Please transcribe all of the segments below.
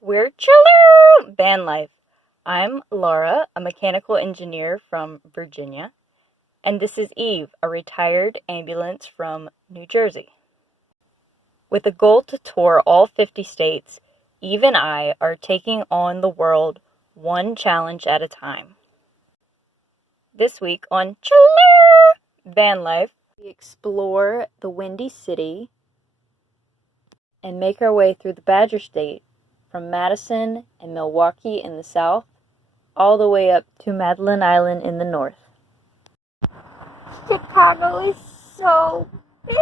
We're chiller! Vanlife. I'm Laura, a mechanical engineer from Virginia, and this is Eve, a retired ambulance from New Jersey. With a goal to tour all 50 states, Eve and I are taking on the world one challenge at a time. This week on Chiller Vanlife, we explore the Windy City and make our way through the Badger State from Madison and Milwaukee in the south all the way up to Madeline Island in the north. Chicago is so big.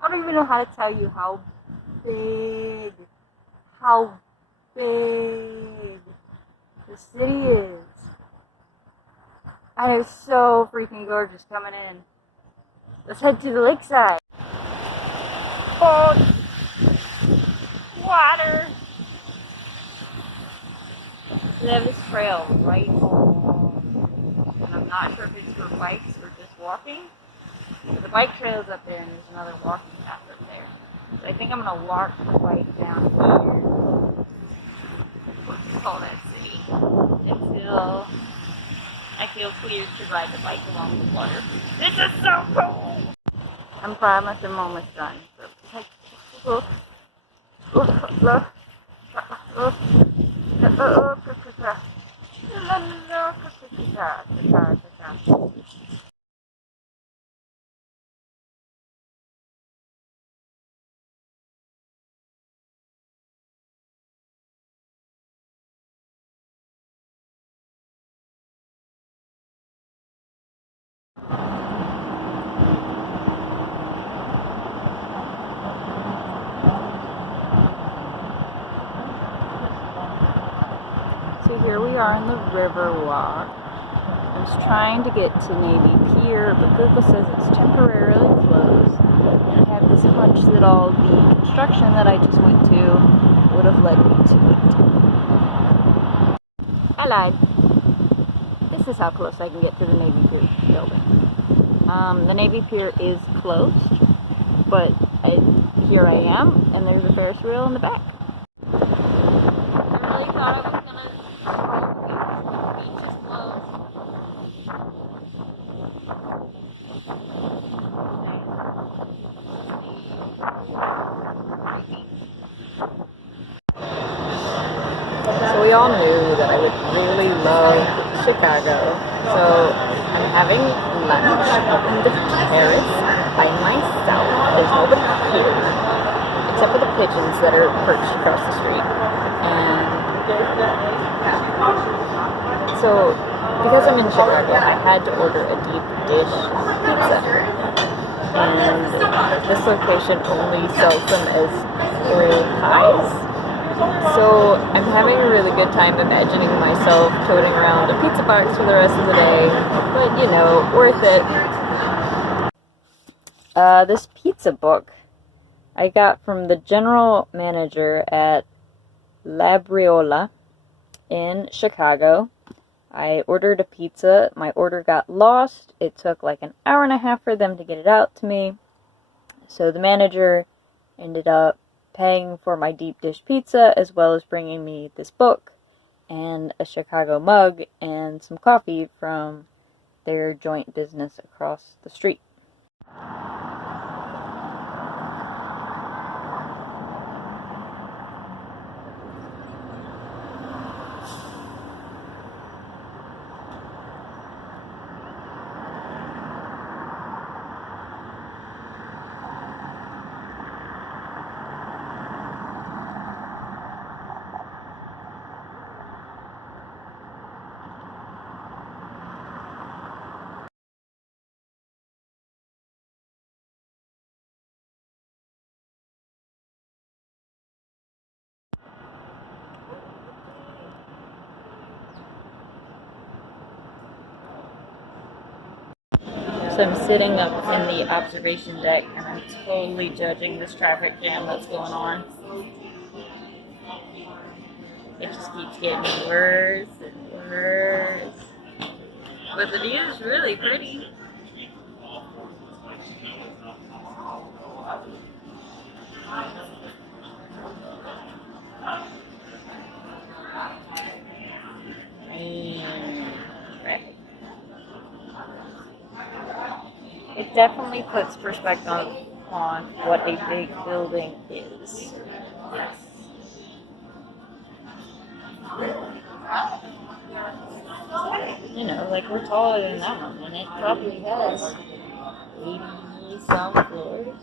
I don't even know how to tell you how big the city is. And it's so freaking gorgeous coming in. Let's head to the lakeside. Oh, water. They have this trail right on, and I'm not sure if it's for bikes or just walking. But the bike trail's up there, and there's another walking path up there. So I think I'm gonna walk the bike down here. What's it called, that city? Until I feel clear to ride the bike along the water. This is so cool! I'm proud I'm almost done. So here we are in the Riverwalk. I was trying to get to Navy Pier, but Google says it's temporarily closed. And I have this hunch that all the construction that I just went to would have led me to it. I lied. This is how close I can get to the Navy Pier building. The Navy Pier is closed, but here I am, and there's a Ferris wheel in the back. I really thought I was gonna the beach is closed. So we all knew that I would really love Chicago, so I'm having lunch up in the terrace by myself. There's nobody here, except for the pigeons that are perched across the street. And so, because I'm in Chicago, I had to order a deep dish pizza. And this location only sells them as whole pies. So I'm having a really good time imagining myself toting around a pizza box for the rest of the day. But, you know, worth it. This pizza book I got from the general manager at La Briola in Chicago. I ordered a pizza. My order got lost. It took like an hour and a half for them to get it out to me. So the manager ended up paying for my deep dish pizza as well as bringing me this book and a Chicago mug and some coffee from their joint business across the street. So I'm sitting up in the observation deck and I'm totally judging this traffic jam that's going on. It just keeps getting worse and worse. But the view is really pretty. It definitely puts perspective on what a big building is. Yes. You know, like we're taller than that one, and it probably has 80 some floors.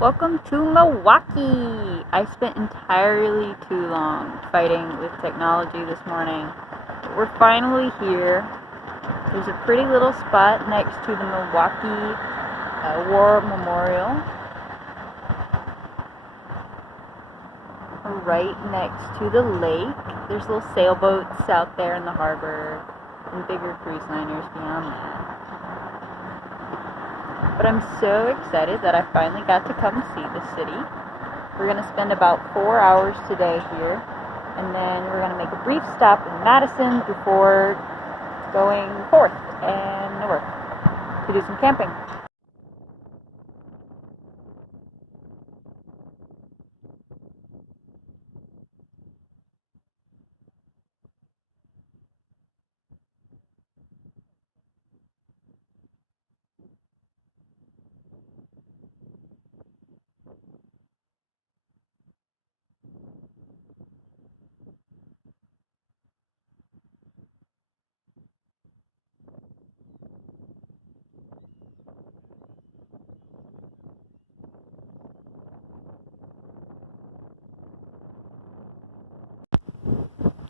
Welcome to Milwaukee! I spent entirely too long fighting with technology this morning. We're finally here. There's a pretty little spot next to the Milwaukee War Memorial. Right next to the lake. There's little sailboats out there in the harbor and bigger cruise liners beyond that. But I'm so excited that I finally got to come see the city. We're going to spend about 4 hours today here, and then we're going to make a brief stop in Madison before going forth and north to do some camping.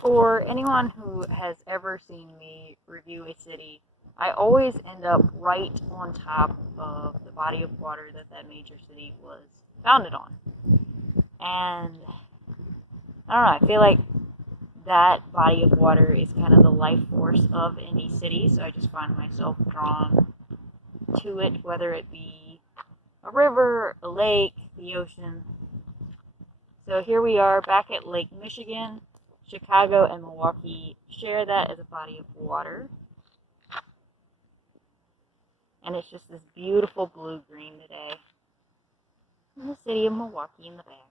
For anyone who has ever seen me review a city, I always end up right on top of the body of water that that major city was founded on. And I don't know, I feel like that body of water is kind of the life force of any city, so I just find myself drawn to it, whether it be a river, a lake, the ocean. So here we are back at Lake Michigan. Chicago and Milwaukee share that as a body of water. And it's just this beautiful blue-green today. And the city of Milwaukee in the back.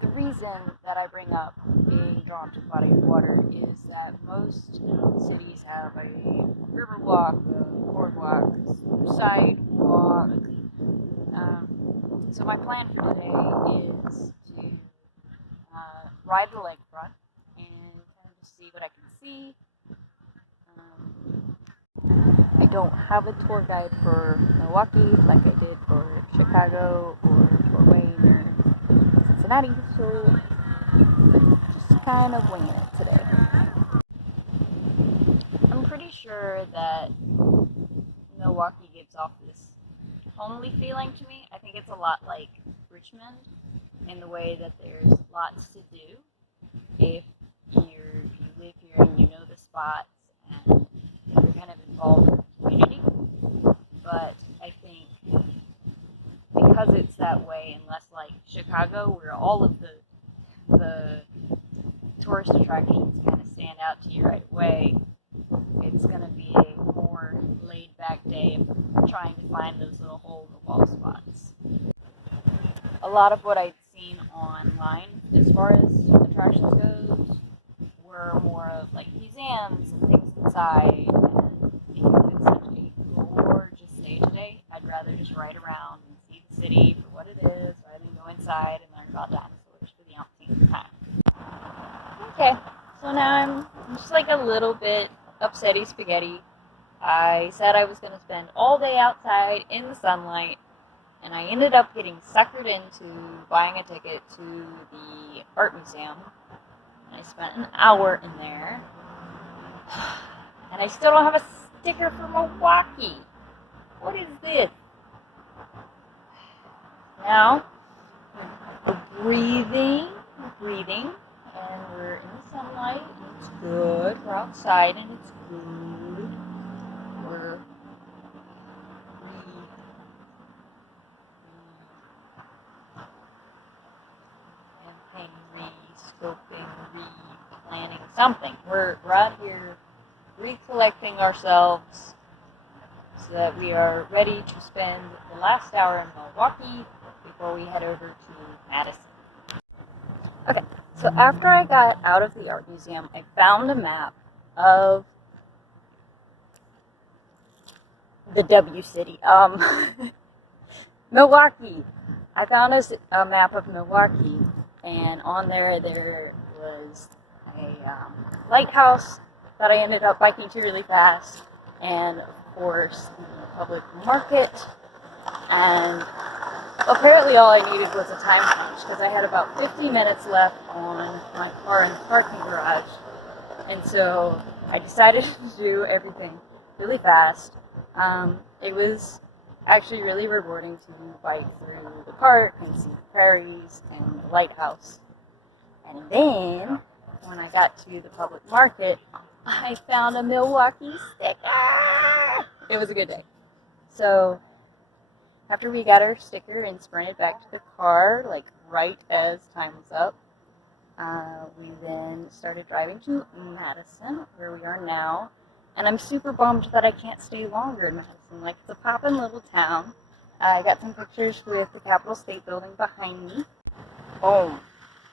The reason that I bring up being drawn to body of water is that most cities have a river walk, a boardwalk, sidewalk. So my plan for today is to ride the lakefront and kind of just see what I can see. I don't have a tour guide for Milwaukee like I did for Chicago or Fort Wayne or Cincinnati, so just kind of winging it today. I'm pretty sure that Milwaukee gives off this homely feeling to me. I think it's a lot like Richmond in the way that there's lots to do if you live here and you know the spots and you're kind of involved in the community. But I think because it's that way, and less like Chicago, where all of the tourist attractions kind of stand out to you right away, it's going to be a more laid-back day of trying to find those little hole-in-the-wall spots. A lot of what I'd seen online as far as attractions goes were more of like museums and things inside, and because it's such a gorgeous day today, I'd rather just ride around and see the city for what it is rather than go inside and learn about dinosaurs for the umpteenth time. Okay, so now I'm just like a little bit upsetty spaghetti. I said I was going to spend all day outside in the sunlight, and I ended up getting suckered into buying a ticket to the art museum. And I spent an hour in there, and I still don't have a sticker for Milwaukee. What is this? Now, we're breathing, and we're in the sunlight, and it's good. We're outside, and it's good. We're Campaign something. We're out here recollecting ourselves so that we are ready to spend the last hour in Milwaukee before we head over to Madison. Okay, so after I got out of the art museum, I found a map of the W city, Milwaukee. I found a map of Milwaukee, and on there was a lighthouse that I ended up biking to really fast, and of course the public market. And apparently all I needed was a time crunch because I had about 50 minutes left on my car in the parking garage, and so I decided to do everything really fast. It was actually really rewarding to bike through the park and see the prairies and the lighthouse. And then, when I got to the public market, I found a Milwaukee sticker! It was a good day. So, after we got our sticker and sprinted back to the car, like right as time was up, we then started driving to Madison, where we are now. And I'm super bummed that I can't stay longer in Madison. Like, it's a poppin' little town. I got some pictures with the Capitol State Building behind me. Boom.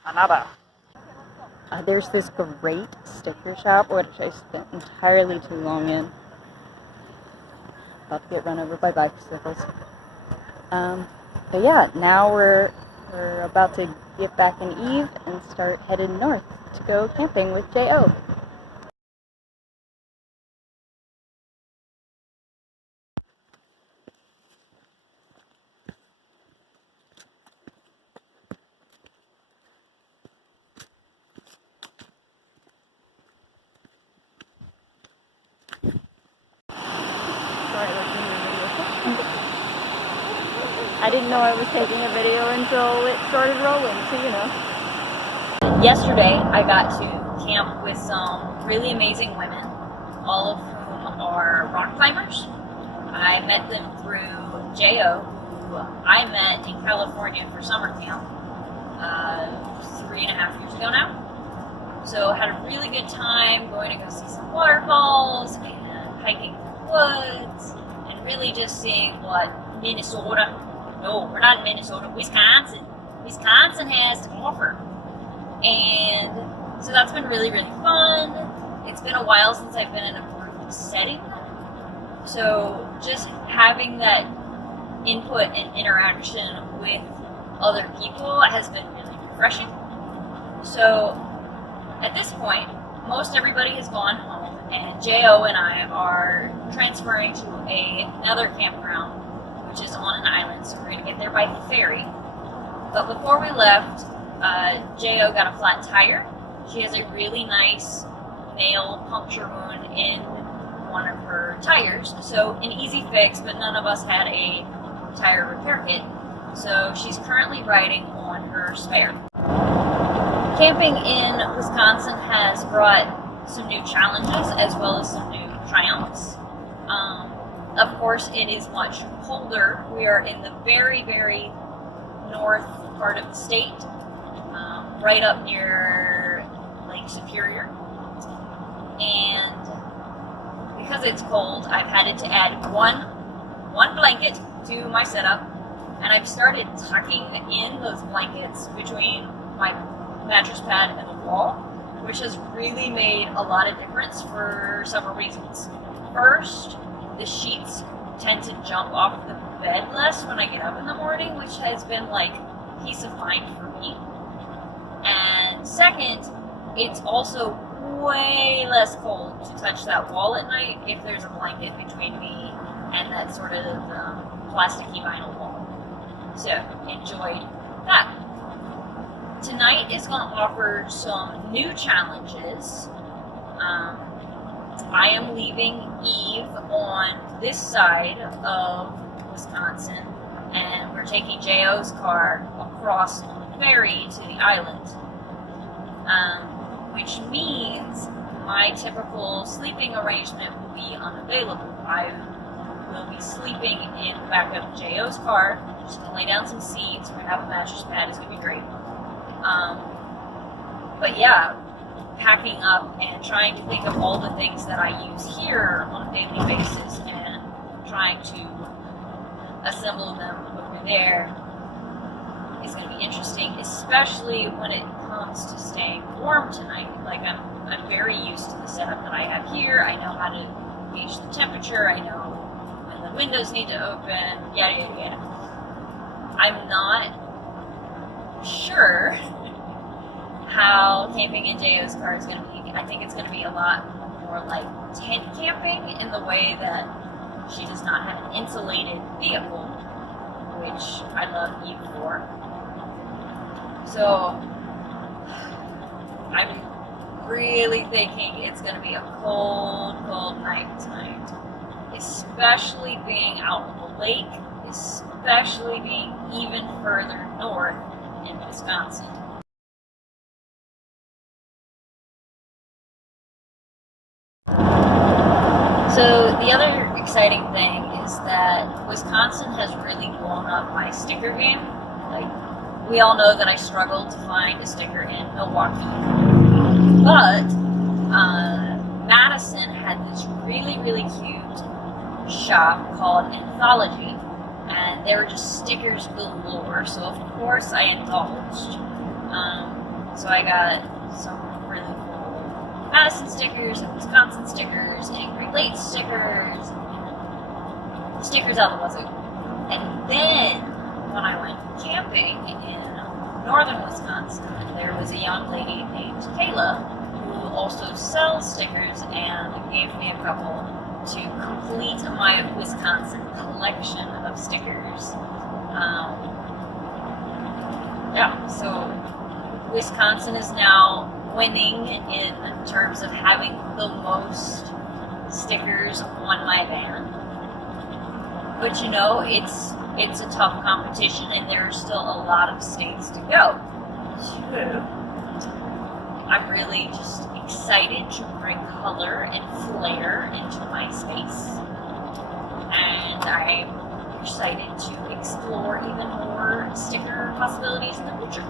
Another. There's this great sticker shop, which I spent entirely too long in. About to get run over by bicycles. But yeah, now we're about to get back in Eve and start headed north to go camping with J.O. I didn't know I was taking a video until it started rolling, so you know. Yesterday, I got to camp with some really amazing women, all of whom are rock climbers. I met them through J.O., who I met in California for summer camp 3.5 years ago now. So had a really good time going to go see some waterfalls and hiking through the woods and really just seeing what Minnesota, no, we're not in Minnesota, Wisconsin has to offer. And so that's been really, really fun. It's been a while since I've been in a group setting. So just having that input and interaction with other people has been really refreshing. So at this point, most everybody has gone home, and J.O. and I are transferring to another campground, which is on an island, so we're going to get there by ferry. But before we left, J.O. got a flat tire. She has a really nice nail puncture wound in one of her tires, so an easy fix, but none of us had a tire repair kit. So she's currently riding on her spare. Camping in Wisconsin has brought some new challenges as well as some new triumphs. Of course, it is much colder. We are in the very, very north part of the state, right up near Lake Superior. And because it's cold, I've had to add one blanket to my setup, and I've started tucking in those blankets between my mattress pad and the wall, which has really made a lot of difference for several reasons. First, the sheets tend to jump off the bed less when I get up in the morning, which has been like peace of mind for me. And second, it's also way less cold to touch that wall at night if there's a blanket between me and that sort of plasticky vinyl wall. So enjoyed that. Tonight is going to offer some new challenges. I am leaving Eve on this side of Wisconsin, and we're taking J.O.'s car across on the ferry to the island, which means my typical sleeping arrangement will be unavailable. I will be sleeping in the back of J.O.'s car, just going to lay down some seats, we're going to have a mattress pad, it's going to be great. But yeah, packing up and trying to think of all the things that I use here on a daily basis and trying to assemble them over there is going to be interesting, especially when it comes to staying warm tonight. Like, I'm very used to the setup that I have here. I know how to gauge the temperature. I know when the windows need to open, yada yada yada. I'm not sure how camping in JO's car is going to be. I think it's going to be a lot more like tent camping in the way that she does not have an insulated vehicle, which I love Eve for. So I'm really thinking it's going to be a cold, cold night tonight, especially being out on the lake, especially being even further north in Wisconsin. So the other exciting thing is that Wisconsin has really blown up my sticker game. Like, we all know that I struggled to find a sticker in Milwaukee, but Madison had this really, really cute shop called Anthology, and they were just stickers galore, so of course I indulged. So I got some really cool Madison stickers and Wisconsin stickers and Great Lakes stickers and stickers out of the wazoo. And then when I went camping in northern Wisconsin, there was a young lady named Kayla who also sells stickers and gave me a couple to complete my Wisconsin collection of stickers. So Wisconsin is now winning in terms of having the most stickers on my van. But you know, it's a tough competition, and there are still a lot of states to go. So I'm really just excited to bring color and flair into my space, and I'm excited to explore even more sticker possibilities in the future.